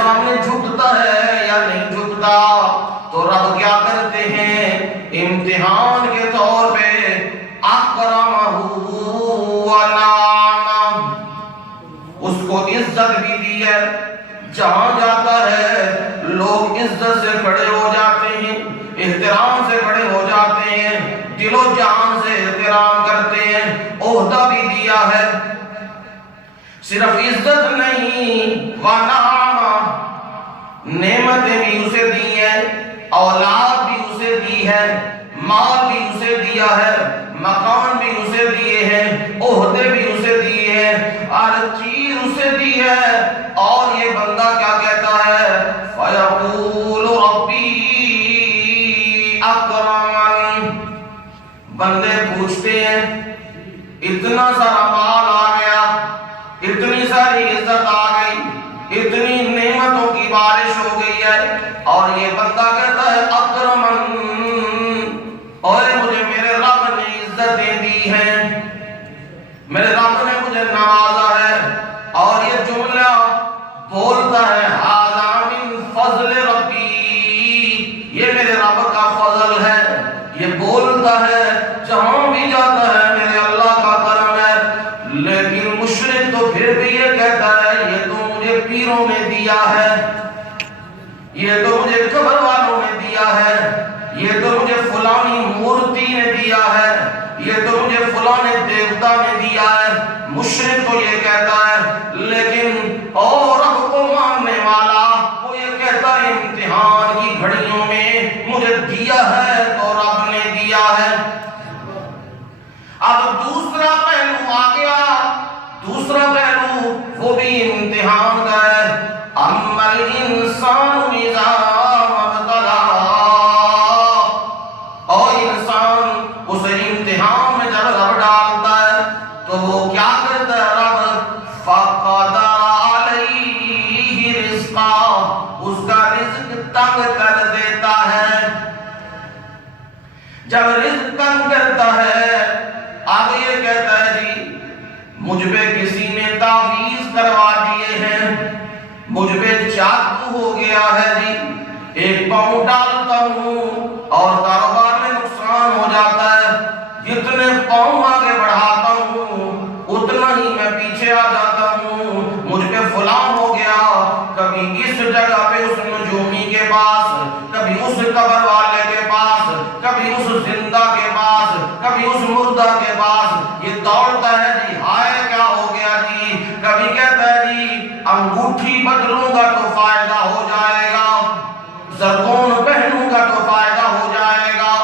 سامنے جھکتا ہے یا نہیں جھکتا، تو رب کیا کرتے ہیں، امتحان کے طور پہ اکرمہ ونعم، اس کو عزت بھی دی ہے، جہاں جاتا ہے لوگ عزت سے کھڑے ہو جاتے ہیں، احترام سے کھڑے ہو جاتے ہیں، دل و جان سے احترام کرتے ہیں، عہدہ بھی دیا ہے، صرف عزت نہیں، ونعم، نعمتیں بھی اسے دی ہیں، اولاد بھی اسے دی ہے، مال بھی اسے دیا ہے، مکان بھی اسے دیے ہیں، عہدے بھی اسے دیے ہیں، ہر چیز اسے دی ہے، اور یہ بندہ کیا کہتا ہے، فَيَقُولُ رَبِّي أَكْرَمَنِ، بندے پوچھتے ہیں اتنا سارا مال آ گیا، اتنی ساری عزت آ گئی، اتنی نعمتوں کی بارش ہو گئی ہے، اور یہ بندہ کہتا ہے اکرمن، اور مجھے میرے رب نے عزتیں دی ہیں، میرے رب نے مجھے نوازا ہے، اور یہ جملہ بولتا ہے ھذا من فضل ربی، یہ میرے رب کا فضل ہے، یہ بولتا ہے جہاں بھی جاتا ہے میرے اللہ کا کرم ہے، لیکن مشرک تو پھر بھی یہ کہتا ہے یہ تو مجھے پیروں نے دیا ہے، یہ تو مجھے قبر والوں نے دیا ہے، یہ تو مجھے فلانی مورتی نے دیا ہے، یہ تو مجھے فلانے دیوتا نے دیا ہے، مشرک تو یہ کہتا ہے، لیکن اور رب کو ماننے والا وہ یہ کہتا ہے امتحان کی گھڑیوں میں مجھے دیا ہے تو رب نے دیا ہے۔ اب دوسرا پہلو آ گیا، دوسرا پہلو وہ بھی امتحان کا ہے، اما الانسان اذا مبتلاه، اور انسان اس امتحان میں جب رب ڈالتا ہے تو وہ کیا کرتا ہے، رب فقدر علیہ رزقا، اس کا رزق تنگ کر دیتا ہے، جب رزق تنگ کرتا ہے آگے یہ کہتا ہے جی مجھ پہ کسی نے تعویذ کروا دیے ہیں، مجھ پہ چاقو ہو گیا ہے جی، ایک پاؤں ڈالتا ہوں اور کاروبار میں نقصان ہو جاتا ہے، جتنے پاؤں آگے بڑھاتا ہوں اتنا ہی میں پیچھے آ جاتا ہوں، مجھ پہ فلان ہو گیا، کبھی اس جگہ پہ اس نجومی کے پاس، کبھی اس قبر والے کے پاس، کبھی اس زندہ کے پاس، کبھی اس مردہ کے پاس، یہ دوڑتا ہے جی ہائے کیا ہو گیا جی، کبھی کہتا ہے جی انگوٹھی بدلوں گا تو فائدہ ہو جائے گا، زرکون پہنوں گا تو فائدہ ہو جائے گا،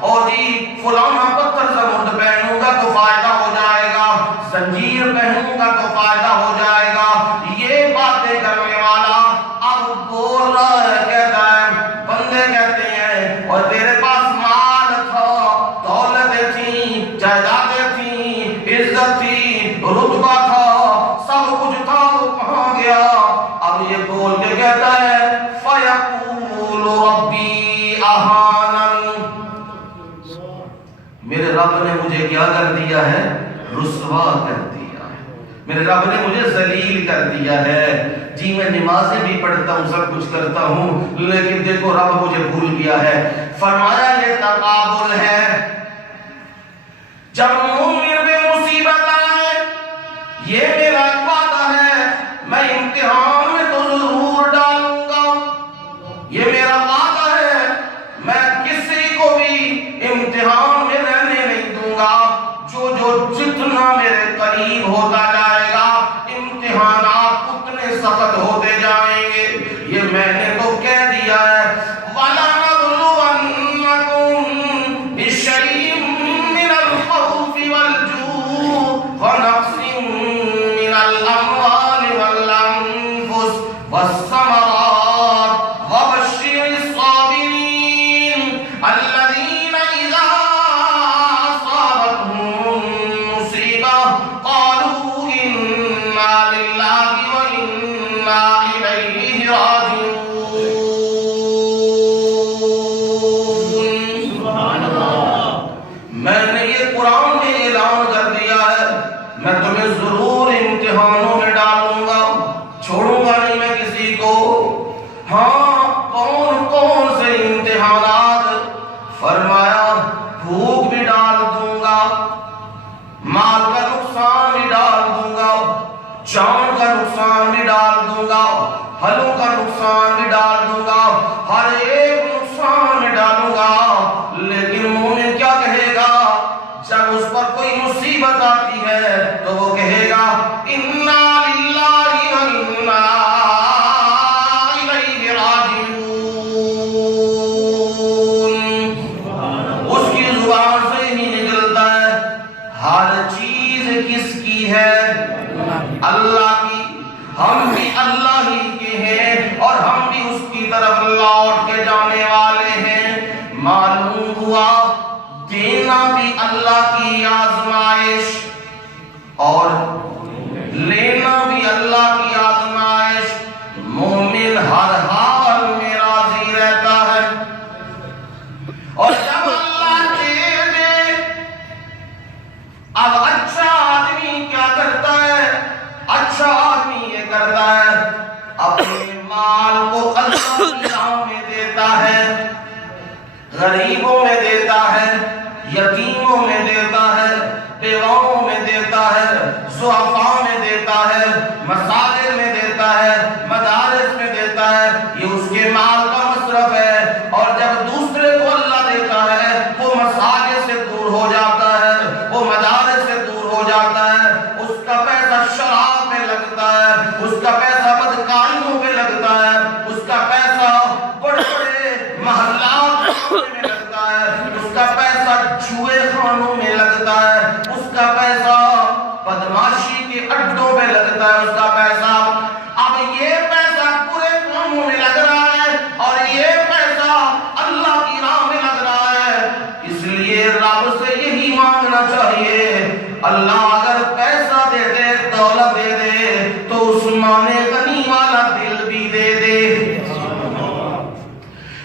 اور جی فلانا پتھر زمرد پہنوں گا تو فائدہ ہو جائے گا، زنجیر پہنوں گا تو فائدہ ہو جائے گا، یہ باتیں کرنے والا اب بول رہا ہے، کہتا ہے بندے کہتے ہیں اور تیرے پاس مال تھا، دولتیں تھیں، جائیدادیں تھیں، عزت تھی، رتبہ تھا، سب کچھ تھا، وہ کہاں گیا؟ اب یہ بول کے کہتا ہے فَيَقُولُ رَبِّي أَهَانَنِ، میرے رب نے مجھے کیا کر دیا ہے، رسوا کر دیا ہے، میرے رب نے مجھے ذلیل کر دیا ہے، جی میں نمازیں بھی پڑھتا ہوں، سب کچھ کرتا ہوں، لیکن دیکھو رب مجھے بھول گیا ہے۔ فرمایا یہ تقابل ہے، جب مومن پہ مصیبت آئے یہ میرا وعدہ ہے میں امتحان میں تو ضرور ڈالوں گا، یہ میرا وعدہ ہے میں کسی کو بھی امتحان میں رہنے نہیں دوں گا، جو جتنا میرے قریب ہوتا جائے گا امتحانات اتنے سخت ہوتے جائیں گے، یہ میں نے تو کہہ دیا ہے وَلَنَبْلُوَنَّكُمْ بِشَيْءٍ مِّنَ الْخَوْفِ وَالْجُوعِ وَنَقْصٍ مِّنَ الْأَمْوَالِ وَالْأَنفُسِ وَالثَّمَرَاتِ وَبَشِّرِ الصَّابِرِينَ الَّذِينَ إِذَا أَصَابَتْهُم مُّصِيبَةٌ قَالُوا إِنَّا لِلَّهِ وَإِنَّا إِلَيْهِ رَاجِعُونَ۔ میں نے یہ قرآن میں اعلان کر دیا ہے میں تمہیں ضرور امتحانوں میں ڈالوں گا، چھوڑوں گا نہیں میں کسی کو، ہاں کون کون سے امتحانات؟ فرمایا بھوک بھی ڈال دوں گا، مال کا نقصان بھی ڈال دوں گا، جان کا نقصان بھی ڈال دوں گا، پھلوں کا نقصان بھی ڈال دوں گا، ہر ایک نقصان بھی ڈالوں گا۔ لیکن مومن کیا کہے گا جب اس پر کوئی مصیبت آتی ہے؟ تو وہ کہے گا انا للہ و انا الیہ راجعون۔ اس کی زبان سے ہی نکلتا ہے ہر چیز کس کی ہے؟ اللہ کی۔ ہم بھی اللہ ہی کے ہیں اور ہم بھی اس کی طرف لوٹ کے جانے والے ہیں۔ معلوم ہوا دینا بھی اللہ کی آزمائش اور لینا بھی اللہ کی آزمائش۔ مومن ہر حال میں راضی رہتا ہے، اور جب اللہ دے دے، اب اچھا آدمی کیا کرتا ہے؟ اچھا آدمی یہ کرتا ہے اپنے مال کو اللہ کی راہ میں دیتا ہے، غریبوں میں دیتا ہے، یتیموں میں دیتا ہے، بیواؤں میں دیتا ہے، ضعفاء میں دیتا ہے، مساجد میں دیتا ہے، مدارس میں دیتا ہے۔ یہ اس کے مال کا مصرف ہے۔ اور جب دوسرے کو اللہ دیتا ہے وہ مساجد سے دور ہو جاتا ہے، وہ مدارس سے دور ہو جاتا ہے، اس کا پیسہ شراب میں لگتا ہے، اس کا پیسہ بدکاریوں میں لگتا ہے، اس کا پیسہ بڑے بڑے محلات میں لگتا ہے، اس کا پیسہ جوئے خانوں میں لگتا ہے، اس کا پیسہ بدماشی کے اڈوں میں لگتا ہے، اس کا پیسہ۔ اب یہ پیسہ پورے کاموں میں لگ رہا ہے اور یہ پیسہ اللہ کی راہ میں لگ رہا ہے۔ اس لیے رب سے یہی مانگنا چاہیے اللہ اگر پیسہ دے دے، دولت دے دے، تو عثمان غنی والا دل بھی دے دے۔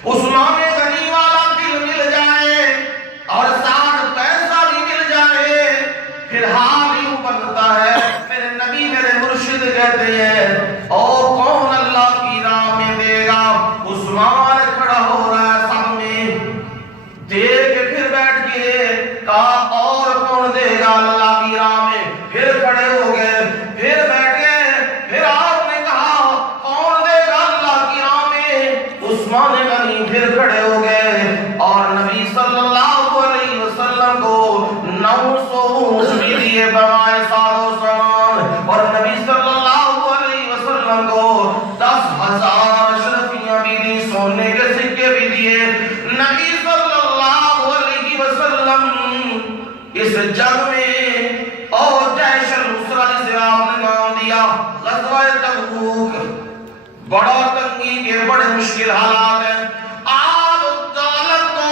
عثمان غنی والا دل مل جائے اور ساتھ پیسہ بھی مل جائے، پھر حال یوں بنتا ہے۔ میرے نبی میرے مرشد کہتے ہیں او کون اللہ کی راہ میں دے گا؟ عثمان کھڑا ہو رہا ہے سامنے، دے کے پھر بیٹھ گئے، کہا اور کون دے گا اللہ کی راہ میں؟ پھر کھڑے ہو گئے، پھر بیٹھ گئے، پھر آپ نے کہا کون دے گا اللہ کی راہ میں؟ عثمان غنی پھر کھڑے ہو گئے اور نبی صلی اللہ علیہ وسلم کو 900 اونٹ بھی دیے بمائے سار و سامان، اور نبی صلی اللہ علیہ وسلم کو 10,000 اشرفیاں بھی دی، سونے کے سکے بھی دیے۔ نبی صلی اللہ علیہ وسلم اس جنگ میں اور جیش النصرہ جسے آپ نے نام دیا غزوہ تبوک، بڑا تنگی کے بڑے مشکل حالات ہیں۔ آپ دولت کو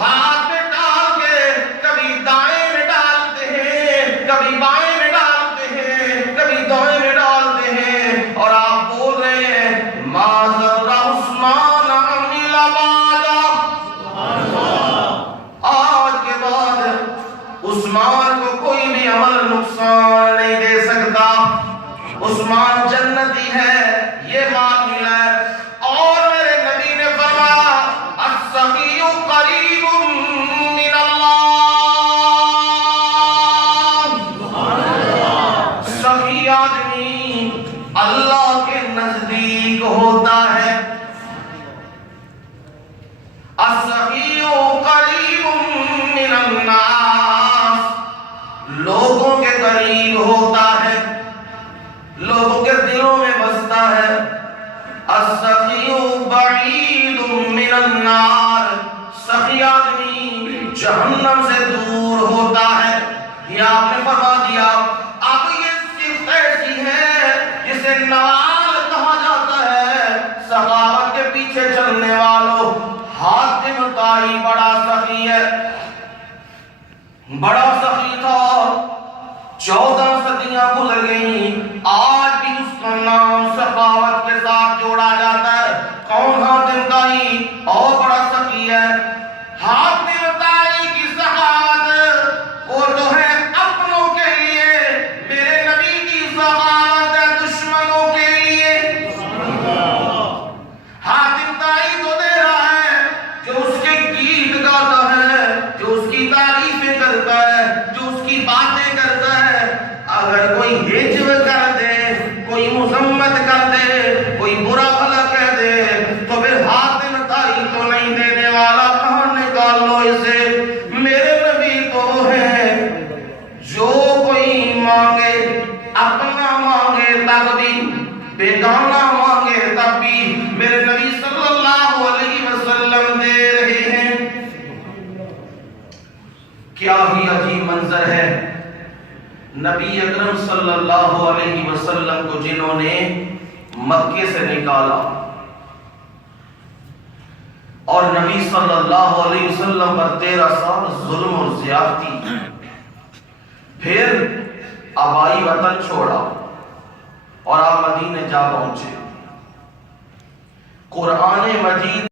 ہاتھ میں ڈال کے کبھی دائیں میں ڈالتے ہیں، کبھی بائیں میں ڈالتے ہیں، کبھی دائیں میں ڈالتے ہیں، اور آپ بول رہے ہیں ما ضر عثمان عمل بعدا، آج کے بعد عثمان کو کوئی بھی عمل نقصان نہیں دے سکتا، عثمان جنتی ہے، یہ مال ملا ہے۔ اور میرے نبی نے فرمایا السخی قریب من اللہ، سخی آدمی اللہ کے نزدیک ہوتا ہے۔ السخی قریب من الناس، لوگوں کے قریب ہوتا ہے، لوگوں کے دلوں میں بستا ہے۔ السخی بعید من النار، سخی آدمی جہنم سے دور ہوتا ہے۔ یہ آپ نے فرما دیا۔ اب یہ صفت ایسی ہے جسے نوال کہا جاتا ہے۔ سخاوت کے پیچھے چلنے والوں، حاتم طائی بڑا سخی ہے، بڑا سخی تھا، 14 صدیاں گزر گئیں، آج بھی اس کا نام سخاوت کے ساتھ جوڑا جاتا ہے۔ کون حاتم طائی؟ اور بڑا سخی ہے۔ حاتم طائی کی سخاوت وہ تو ہے اپنوں کے لیے، میرے نبی کی سخاوت ہے دشمنوں کے لیے۔ کیا ہی عجیب منظر ہے، نبی اکرم صلی اللہ علیہ وسلم کو جنہوں نے مکے سے نکالا اور نبی صلی اللہ علیہ وسلم پر 13 سال ظلم اور زیادتی، پھر آبائی وطن چھوڑا اور آپ مدینے جا پہنچے۔ قرآن مجید